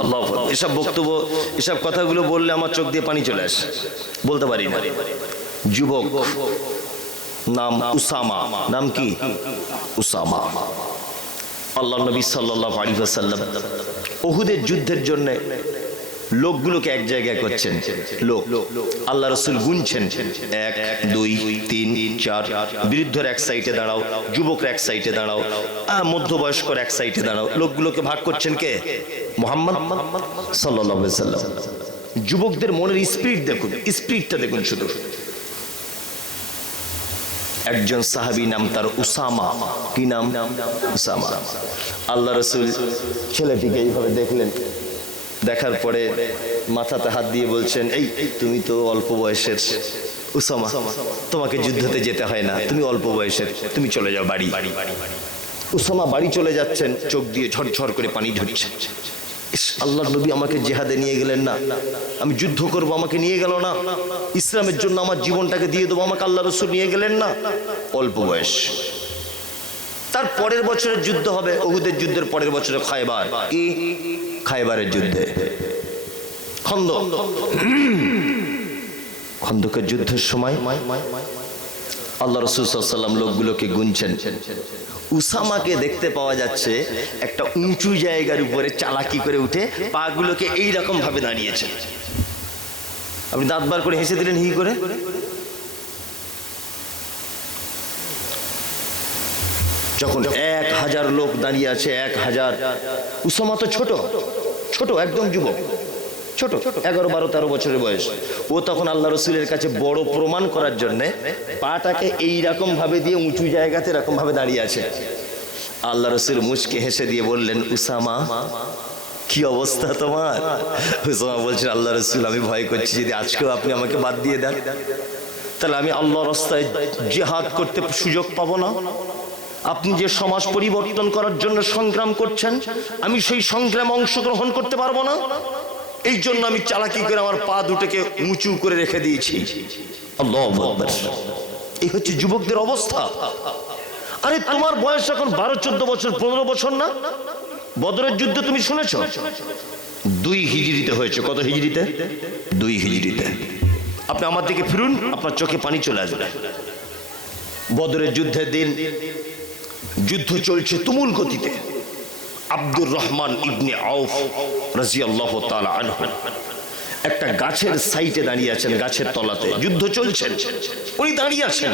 আল্লাহ এসব বক্তব্য, এসব কথাগুলো বললে আমার চোখ দিয়ে পানি চলে আসে। বলতে পারি না। যুবক, নাম উসামা। নাম কি? উসামা। আল্লাহ নবী সাল্লাহ আলী ওহুদের যুদ্ধের জন্য লোকগুলোকে এক জায়গায় করছেন। লোক। আল্লাহ রসুল গুনছেন। এক, দুই, তিন, চার। বৃদ্ধর এক সাইডে দাঁড়াও, যুবকরা এক সাইডে দাঁড়াও মধ্যবয়স্কর এক সাইডে দাঁড়াও। লোকগুলোকে ভাগ করছেন কে? মোহাম্মদ সাল্লাহ সাল্লাম যুবকদের মনের স্পিরিট দেখুন, স্পিরিটটা দেখুন শুধু। একজন সাহাবী নাম তার উসামা। কি নাম? উসামা। আল্লাহ রসুল ছেলেটিকে এইভাবে দেখলেন। দেখার পরে মাথাতে হাত দিয়ে বলছেন, এই, তুমি তো অল্প বয়সের উসামা, তোমাকে যুদ্ধতে যেতে হয় না, তুমি অল্প বয়সের, তুমি চলে যাও বাড়ি। উসামা বাড়ি চলে যাচ্ছেন, চোখ দিয়ে ঝরঝর করে পানি ঝরছে আল্লাহ নবী আমাকে জেহাদে নিয়ে গেলেন না। আমি যুদ্ধ করব, আমাকে নিয়ে গেল না। ইসলামের জন্য আমার জীবনটাকে দিয়ে দেবো, আমাকে আল্লাহ রসুল নিয়ে গেলেন না। অল্প বয়স। তার পরের বছরের যুদ্ধ হবে ওহুদের যুদ্ধের পরের বছরে খায়বার কি? খায়বারের যুদ্ধে। খন্দ খন্দকের যুদ্ধের সময় আল্লাহ রসুল সাল্লাম লোকগুলোকে গুনছেন। উসামাকে দেখতে পাওয়া যাচ্ছে একটা উঁচু জায়গার উপরে চালাকি করে উঠে পাগুলোকে এই রকম ভাবে দাঁড়িয়েছে। আপনি দাঁত বার করে হেসে দিলেন হি করে? যখন এক হাজার লোক দাঁড়িয়ে আছে, এক হাজার। উসামা তো ছোট ছোট, একদম যুবক। ছোট, এগারো, বারো, তেরো বছরের বয়স। ও তখন আল্লাহ রসুলের কাছে বড় প্রমাণ করার জন্যে পাটাকে এই রকম ভাবে দিয়ে উঁচু জায়গাতে এরকম ভাবে দাঁড়িয়ে আছে। আল্লাহ রসুল মুচকে হেসে দিয়ে বললেন, উসামা, কি অবস্থা তোমার? উসামা বলছেন, আল্লাহ রসুল, আমি ভয় করছি, যদি আজকেও আপনি আমাকে বাদ দিয়ে দেন, তাহলে আমি আল্লাহ রাস্তায় জেহাদ করতে সুযোগ পাবো না। আপনি যে সমাজ পরিবর্তন করার জন্য সংগ্রাম করছেন, আমি সেই সংগ্রামে অংশগ্রহণ করতে পারব না। এই জন্য আমি চালাকি করে আমার পা দুটোকে উঁচু করে রেখে দিয়েছি। এই হচ্ছে যুবকদের অবস্থা। আরে, তোমার বয়স এখন বারো, চোদ্দ বছর, পনেরো বছর না? বদরের যুদ্ধ তুমি শুনেছ? দুই হিজড়িতে হয়েছে। কত হিজড়িতে? দুই হিজড়িতে। আপনি আমার দিকে ফিরুন, আপনার চোখে পানি চলে আসবে। বদরের যুদ্ধের দিন যুদ্ধ চলছে তুমুল গতিতে। আব্দুর রহমান ইবনে আউফ রাজিয়াল্লাহু আনহু। একটা গাছের সাইটে দাঁড়িয়ে আছেন, গাছের তলাতে। যুদ্ধ চলছে। উনি দাঁড়িয়ে আছেন।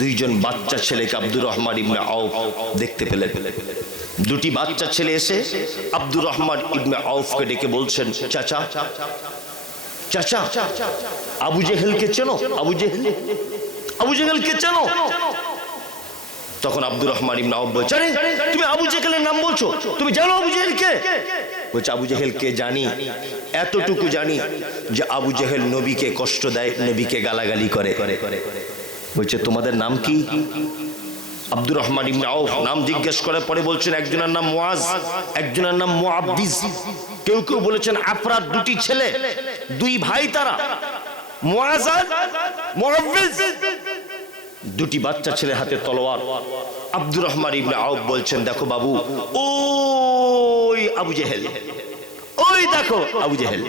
দুইজন বাচ্চা ছেলেকে আব্দুর রহমান ইবনে আউফ দেখতে পেলেন। দুটি বাচ্চা ছেলে এসে আব্দুর রহমান ইবনে আউফকে ডেকে বলছেন, চাচা চাচা, আবু জেহেলকে চেনো? আবু জেহেল, আবু জেহেলকে চেনো? তখন আব্দুর রহমান ইবনে বলছে "আরে, তুমি আবু জেহেলের নাম বলছো? তুমি জানো আবু জেহেলকে বলছে আবু জেহেলকে জানি এতটুকু জানি যে আবু জেহেল নবীকে কষ্ট দেয় নবীকে গালাগালি করে। বলছে তোমাদের নাম কি? আব্দুর রহমান ইবনে আউফ নাম জিজ্ঞেস করার পরে বলছেন একজনের নাম মুআজ একজনের নাম মুআব্বিজ কেউ কেউ বলেছেন আফরাদ দুটি ছেলে দুই ভাই তারা মুআজ আর মুআব্বিজ দুটি বাচ্চা ছেলে হাতে তলোয়ার। আব্দুর রহমান ইবনে আউব বলছেন, দেখো বাবু, ওই আবু জেহেল, ওই দেখো আবু জেহেল।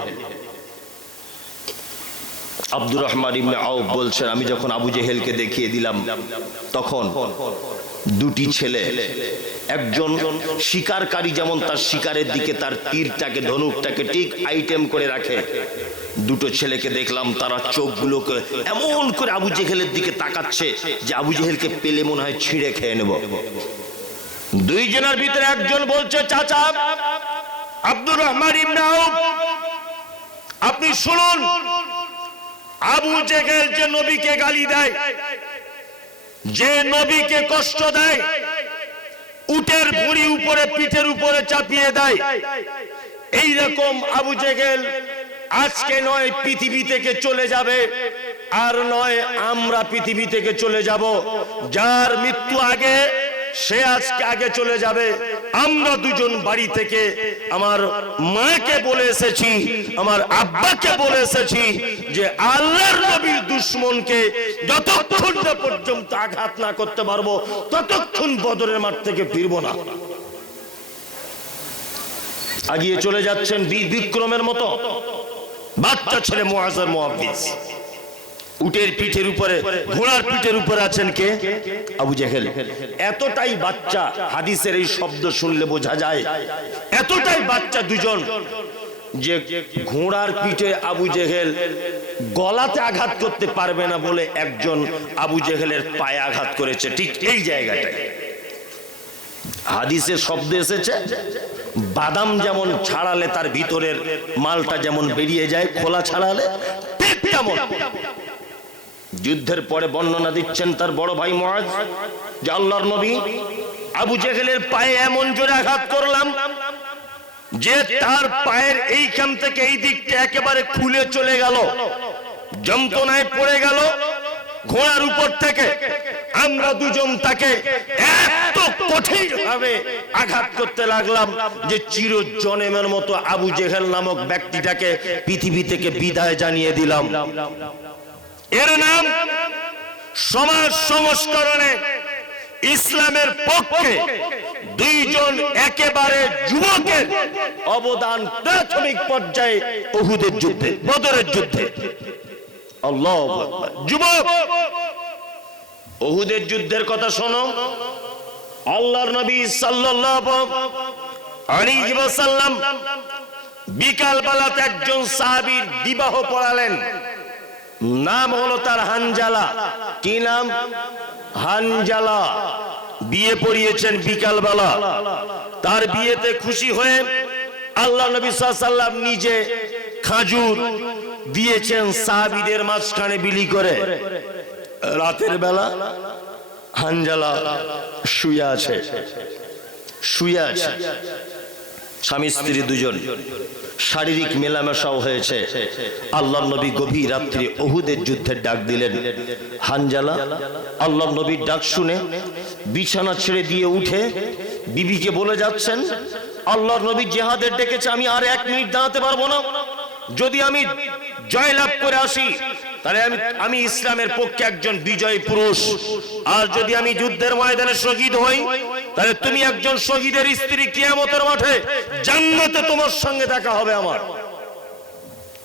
আব্দুর রহমান ইবনে আউব বলছেন, আমি যখন আবু জেহেলকে দেখিয়ে দিলাম, তখন দুটি ছেলে। একজন শিকারকারী যেমন তার শিকারের দিকে তার তীরটাকে, ধনুকটাকে ঠিক আইটেম করে রাখে। দুটো ছেলেকে দেখলাম তারা চোখগুলোকে এমন করে আবু জেহেলের দিকে তাকাচ্ছে যে আবু জেহেলকে পেলে মনে হয় ছিঁড়ে খেয়ে নেব। দুইজনের ভিতরে একজন বলছে, চাচা, আব্দুর রহমান ইবনে আউফ, আপনি শুনুন, আবু জেহেল যে নবীকে গালি দেয় যে নবীকে কষ্ট দেয়, উটের ভুঁড়ি উপরে, পিঠের উপরে চাপিয়ে দেয়। এই রকম আবু জেগেল আজকে নয় পৃথিবী থেকে চলে যাবে, আর নয় আমরা পৃথিবী থেকে চলে যাব। যার মৃত্যু আগে সে আজকে আগে চলে যাবে। আমরা দুজন বাড়ি থেকে আমার মাকে বলে এসেছি, আমার আব্বাকে বলে এসেছি যে আল্লাহর নবীর দুশ্মনকে যতক্ষণ না পর্যন্ত আঘাত না করতে পারব, ততক্ষণ বদরের মাঠ থেকে ফিরবো না। আগিয়ে চলে যাচ্ছেন বিক্রমের মতো। বাচ্চা ছেলে মুআজ্জার মুহাফিজ উটের পিঠের উপরে ঘোড়ার পিঠের উপরে আছেন কে? আবু জেহেল। এতটাই বাচ্চা হাদিসের এই শব্দ শুনলে বোঝা যায়। এতটাই বাচ্চা দুজন যে ঘোড়ার পিঠে আবু জেহেল গলাতে আঘাত করতে পারবে না বলে একজন আবু জেহেলের পায়ে আঘাত করেছে। ঠিক এই জায়গাটায়। হাদিসে শব্দ এসেছে বাদাম যেমন ছাড়ালে তার ভিতরের মালটা যেমন বেরিয়ে যায় খোলা ছাড়ালে ঠিক তেমন যুদ্ধের পরে বর্ণনা দিচ্ছেন তার বড় ভাই মহাজ যে আল্লাহর নবী আবু জেহেলের পায়ে এমন জোরে আঘাত করলাম যে তার পায়ের এইখান থেকে এই দিকটা একেবারে খুলে চলে গেল, যন্ত্রণায় পড়ে গেল, ঘোড়ার উপর থেকে আমরা দুজন তাকে এত কঠিন ভাবে আঘাত করতে লাগলাম যে চির জনেমের মতো আবু জেহেল নামক ব্যক্তিটাকে পৃথিবী থেকে বিদায় জানিয়ে দিলাম। এর নাম সমাজ সংস্করণে ইসলামের পক্ষে দুইজন একেবারে যুবকের অবদান প্রাথমিক পর্যায়ে ওহুদের যুদ্ধে, বদরের যুদ্ধে। যুবক ওহুদের যুদ্ধের কথা শোনো। আল্লাহর নবী আলাইহি বিকাল বেলাতে একজন সাহাবীর বিবাহ পড়ালেন। নাম হলো তার হানজালা। কি নাম? হানজালা। বিয়ে পড়িয়েছেন বিকালবেলা। তার বিয়েতে খুশি হয়ে আল্লাহ নবী সাল্লাম নিজে খাজুর দিয়েছেন সাহাবিদের মাঝখানে বিলি করে। রাতের বেলা হানজালা শুয়ে আছে। শুয়ে আছে। স্বামী স্ত্রী দুজন। শারীরিক মেলামেশাও হয়েছে। আল্লাহ নবী গভীর রাত্রি অহুদের যুদ্ধের ডাক দিলেন, হানজালা, আল্লাহ নবীর ডাক শুনে বিছানা ছেড়ে দিয়ে উঠে বিবিকে বলে যাচ্ছেন, আল্লাহ নবী জেহাদের ডেকেছে, আমি আর এক মিনিট দাঁড়াতে পারব না। যদি আমি জয়লাভ করে আসি। তাহলে আমি আমি ইসলামের পক্ষে একজন বিজয়ী পুরুষ। আর যদি আমি যুদ্ধের ময়দানে শহীদ হই, তাহলে তুমি একজন শহীদের স্ত্রী কিয়ামতের মাঠে জান্নাতে তোমার সঙ্গে দেখা হবে আমার।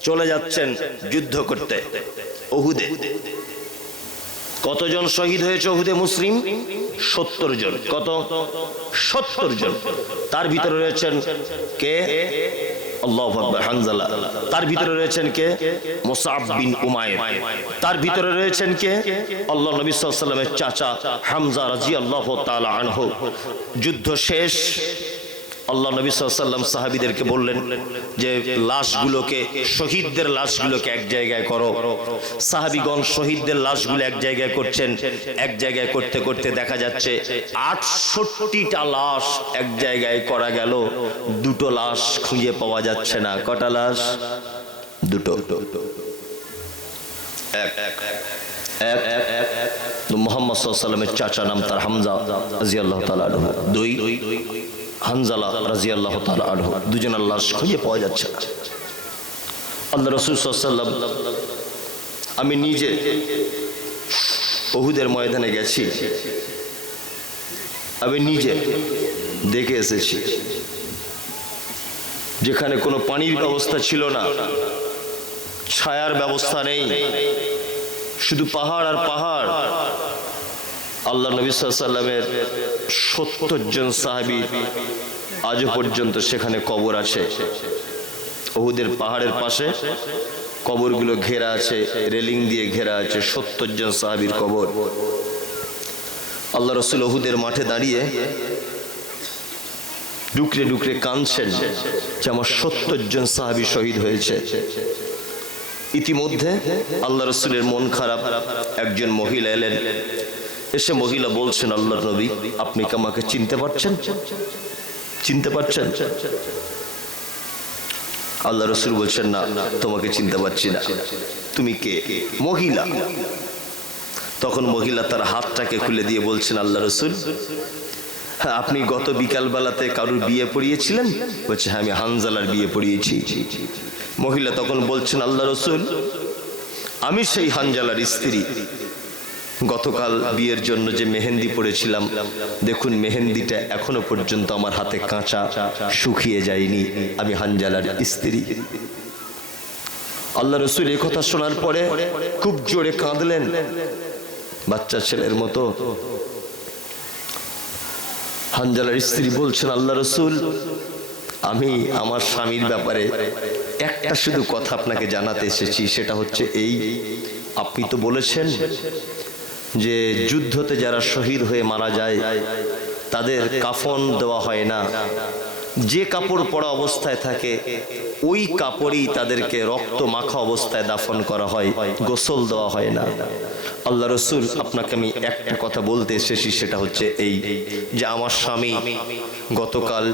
চলে যাচ্ছেন যুদ্ধ করতে, ওহুদে। কতজন শহীদ হয়েছে ওহুদে মুসলিম? সত্তর জন। কত? সত্তর জন। তার ভিতরে রয়েছেন কে? আল্লাহু হানজালা তার ভিতরে রয়েছেন কে? মুসআব বিন তার ভিতরে রয়েছেন কে? আল্লাহ নবী আলাইহি চাচা হামজা রাদিয়াল্লাহু তাআলা আনহু। যুদ্ধ শেষ। আল্লাহ নবী সাল্লাম সাহাবিদেরকে বললেন যে লাশগুলোকে, শহীদদের লাশগুলোকে এক জায়গায় করো। সাহাবিগণ শহীদদের লাশগুলো এক জায়গায় করছেন। এক জায়গায় করতে করতে দেখা যাচ্ছে আটষট্টিটা লাশ এক জায়গায় করা গেল। দুটো লাশ খুঁজে পাওয়া যাচ্ছে না। কটা লাশ? দুটো। মোহাম্মদ সাল্লামের চাচা নাম তার হামজা রাজি আল্লাহ তালা দুই। হানজালা রাজি আল্লাহ তালা আনহু। দুজন আল্লাহ খুঁজে পাওয়া যাচ্ছে না। আল্লাহ রসুল সাল্লাম আমি নিজে বহুদের ময়দানে গেছি। আমি নিজে দেখে এসেছি। যেখানে কোনো পানির ব্যবস্থা ছিল না। ছায়ার ব্যবস্থা নেই। শুধু পাহাড় আর পাহাড়। আল্লাহ নবী সাল্লামের সত্তর জন সাহাবি আজও পর্যন্ত সেখানে কবর আছে। ওহুদের পাহাড়ের পাশে কবরগুলো ঘেরা আছে, রেলিং দিয়ে ঘেরা আছে, সত্তর জন সাহাবির কবর। আল্লাহ রসুল ওহুদের মাঠে দাঁড়িয়ে ডুকরে ডুকরে কাঁদছেন যে আমার সত্তর জন সাহাবি শহীদ হয়েছে। ইতিমধ্যে আল্লাহ রসুলের মন খারাপ, একজন মহিলা এলেন। এসে মহিলা বলছেন আল্লাহ নবী, আপনি কি আমাকে চিনতে পারছেন? চিনতে পারছেন? আল্লাহ রসুল বলছেন, না, তোমাকে চিনতে পারছি না। তুমি কে? মহিলা। তখন মহিলা তার হাতটাকে খুলে দিয়ে বলছেন, আল্লাহ রসুল আপনি গত বিকাল বেলাতে কারুর বিয়ে পড়িয়েছিলেন? বলছে হ্যাঁ আমি হানজালার বিয়ে পড়িয়েছি। মহিলা তখন বলছেন, আল্লাহ রসুল, আমি সেই হানজালার স্ত্রী। গতকাল বিয়ের জন্য যে মেহেন্দি পড়েছিলাম দেখুন মেহেন্দিটা এখনও পর্যন্ত আমার হাতে কাঁচা, শুকিয়ে যায়নি। আমি হানজালার স্ত্রী। আল্লাহ রসুল এই কথা শোনার পরে খুব জোরে কাঁদলেন। বাচ্চা ছেলের মতো। হানজালার স্ত্রী বলছেন, আল্লাহ রসুল, আমি আমার স্বামীর ব্যাপারে একটা শুধু কথা আপনাকে জানাতে এসেছি, সেটা হচ্ছে এই। আপনি তো বলেছেন যে যুদ্ধতে যারা শহীদ হয়ে মারা যায়, তাদের কাফন দেওয়া হয় না। যে কাপড় পরা অবস্থায় থাকে, ওই কাপড়ই তাদেরকে রক্ত মাখা অবস্থায় দাফন করা হয়, গোসল দেওয়া হয় না। আল্লাহ রসুল, আপনাকে আমি একটা কথা বলতে এসেছি, সেটা হচ্ছে এই যে আমার স্বামী গতকাল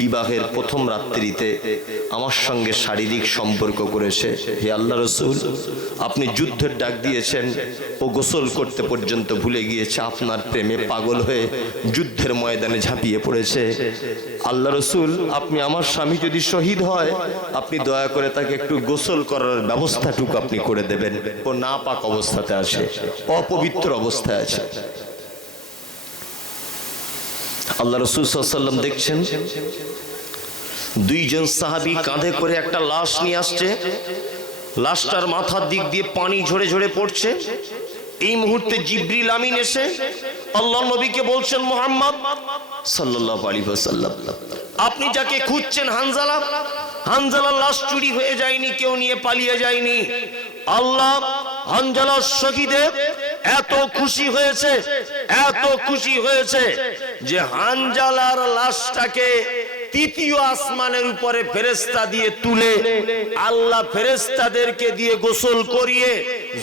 বিবাহের প্রথম রাত্রিতে আমার সঙ্গে শারীরিক সম্পর্ক করেছে। হে আল্লাহ রসুল, আপনি যুদ্ধের ডাক দিয়েছেন, ও গোসল করতে পর্যন্ত ভুলে গিয়েছে, আপনার প্রেমে পাগল হয়ে যুদ্ধের ময়দানে ঝাঁপিয়ে পড়েছে। আল্লাহ রসুল, আপনি আমার স্বামী যদি শহীদ হয়, আপনি দয়া করে তাকে একটু গোসল করার ব্যবস্থাটুকু আপনি করে দেবেন। ও না পাক অবস্থাতে আছে, অপবিত্র অবস্থায় আছে। আল্লাহ রসুল সাল্লাম দেখছেন, দুইজন সাহাবি কাঁধে করে একটা লাশ নিয়ে আসছে। লাশটার মাথার দিক দিয়ে পানি ঝরে ঝরে পড়ছে। এই মুহূর্তে জিব্রিল আমিন এসে আল্লাহ নবীকে বলছেন, মোহাম্মদ সাল্লাল্লাহু আলাইহি ওয়াসাল্লাম, আপনি যাকে খুঁজছেন হানজালা, হানজালার লাশ চুরি হয়ে যায়নি, কেউ নিয়ে পালিয়ে যায়নি। আল্লাহ হানজালার শহীদে এত খুশি হয়েছে, এত খুশি হয়েছে যে হানজালার লাশটাকে তৃতীয় আসমানের উপরে ফেরেস্তা দিয়ে তুলে আল্লাহ ফেরেস্তাদেরকে দিয়ে গোসল করিয়ে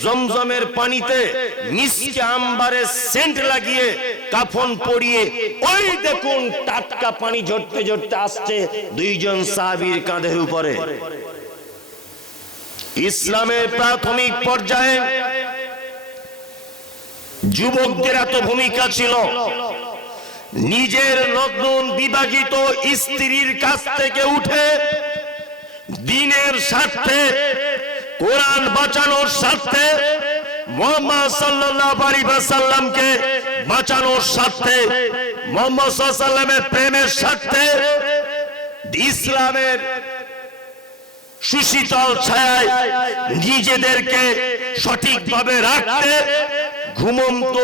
জমজমের পানিতে মিসকে আম্বারে সেন্ট লাগিয়ে কাফন পরিয়ে ওই দেখুন টাটকা পানি ঝরতে ঝরতে আসছে দুইজন সাহাবীর কাঁধের উপরে। ইসলামের প্রাথমিক পর্যায়ে যুবকদের এত ভূমিকা ছিল। নিজের নতুন বিবাহিত স্ত্রীর কাছ থেকে উঠে দিনের স্বার্থে, কোরআন বাঁচানোর স্বার্থে স্বার্থে, মোহাম্মদ সাল্লাল্লাহু প্রেমের স্বার্থে, ইসলামের সুশীতল ছায় নিজেদেরকে রাখতে ঘুমন্ত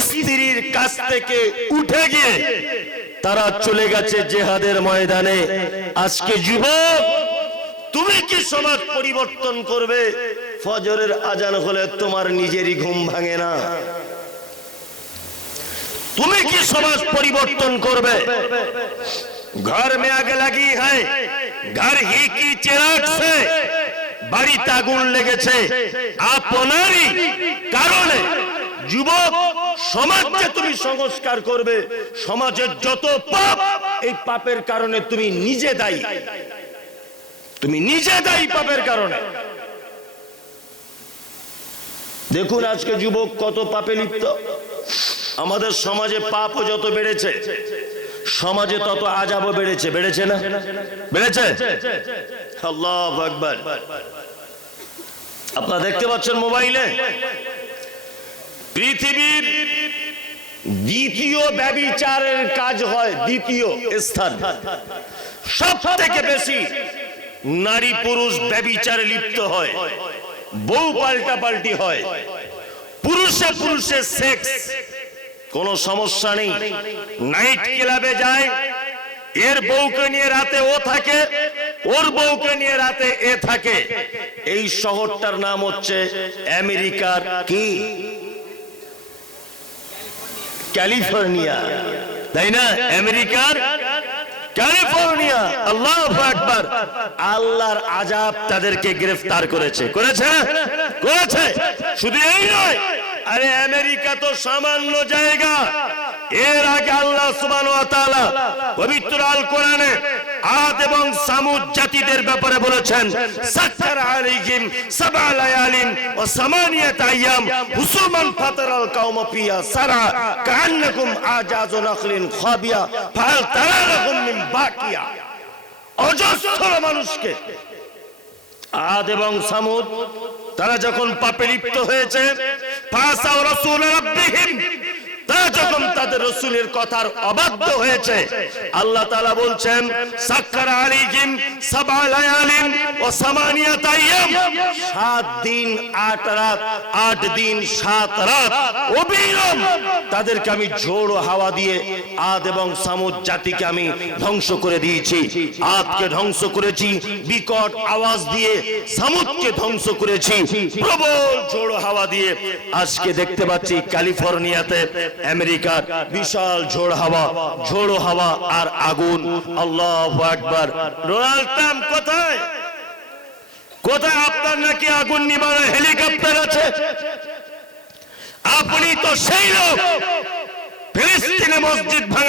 স্ত্রীর কাছ থেকে উঠে গিয়ে তারা চলে গেছে জেহাদের ময়দানে আজকে যুবক তুমি কি সমাজ পরিবর্তন করবে ফজরের আজান হলে তোমার নিজেরই ঘুম ভাঙে না তুমি কি সমাজ পরিবর্তন করবে घर में आग लगी है घर ही की चिराग से বাড়িতে আগুন লেগেছে আপনারই কারণে যুবক, সমাজকে তুমি সংস্কার করবে। সমাজের যত পাপ, এই পাপের কারণে তুমি নিজে দায়ী। তুমি নিজে দায়ী পাপের কারণে। দেখুন আজকে যুবক কত পাপে লিপ্ত। আমাদের সমাজে পাপও যত বেড়েছে, সমাজে তত আজাবও বেড়েছে। বেড়েছে না? বেড়েছে? আল্লাহ আকবার। আপনারা দেখতে পাচ্ছেন মোবাইলে? পৃথিবীর দ্বিতীয় ব্যবিচারের কাজ হয় দ্বিতীয় স্থান। সব থেকে বেশি নারী পুরুষ ব্যবিচারে লিপ্ত হয়, বউ পাল্টা পাল্টি হয়, পুরুষে পুরুষে সেক্স কোন সমস্যা নেই। নাইট ক্লাবে যায়, এর বউকে নিয়ে রাতে ও থাকে, ওর বউকে নিয়ে রাতে এ থাকে। এই শহরটার নাম হচ্ছে আমেরিকার কি? ক্যালিফোর্নিয়া। তাই না? আমেরিকার ক্যালিফোর্নিয়া। আল্লাহ একবার আল্লাহর আজাব তাদেরকে গ্রেফতার করেছে। করেছে? করেছে। শুধু এই নয় আরে আমেরিকা তো সামান্য জায়গা। এর আগে আল্লাহ সুবান পবিত্র আল কোরআনে আদ এবং সামুদ জাতিদের ব্যাপারে বলেছেন সাক্কার আলাইহিম সাবা লায়ালিন ওয়া সামানিয়াত আইয়াম হুসুমান ফাতারাল কাওম ফিয়া সারা কান্নাকুম আজাজু নাখলিন খাবিয়া ফাল তারা লাকুম মিন বাকিয়া। অজস্র মানুষকে আদ এবং সামুদ, তারা যখন পাপে লিপ্ত হয়েছে ফাসাও রাসূল রাব্বিহিম যখন তাদের রসুলের কথার অবাধ্য হয়েছে, আল্লাহ তাআলা বলছেন সাবা লায়ালিন ওয়া সামানিয়াত সাত দিন, আট রাত, আট দিন, সাত রাত তাদেরকে আমি ঝোড়ো হাওয়া দিয়ে আদ এবং সামুদ জাতিকে আমি ধ্বংস করে দিয়েছি। আদকে ধ্বংস করেছি, বিকট আওয়াজ দিয়ে সামুদকে ধ্বংস করেছি। প্রবল ঝোড়ো হাওয়া দিয়ে আজকে দেখতে পাচ্ছি ক্যালিফোর্নিয়াতে আমেরিকার বিশাল ঝোড় হাওয়া, ঝোড়ো হাওয়া আর আগুন। আল্লাহ একবার ডোনাল্ড ট্রাম্প কোথায়? কোথায় আপনার নাকি আগুন নিবারণ হেলিকপ্টার আছে? আপনি তো সেই লোক। ফিলিস্তিনে মসজিদ ভাঙা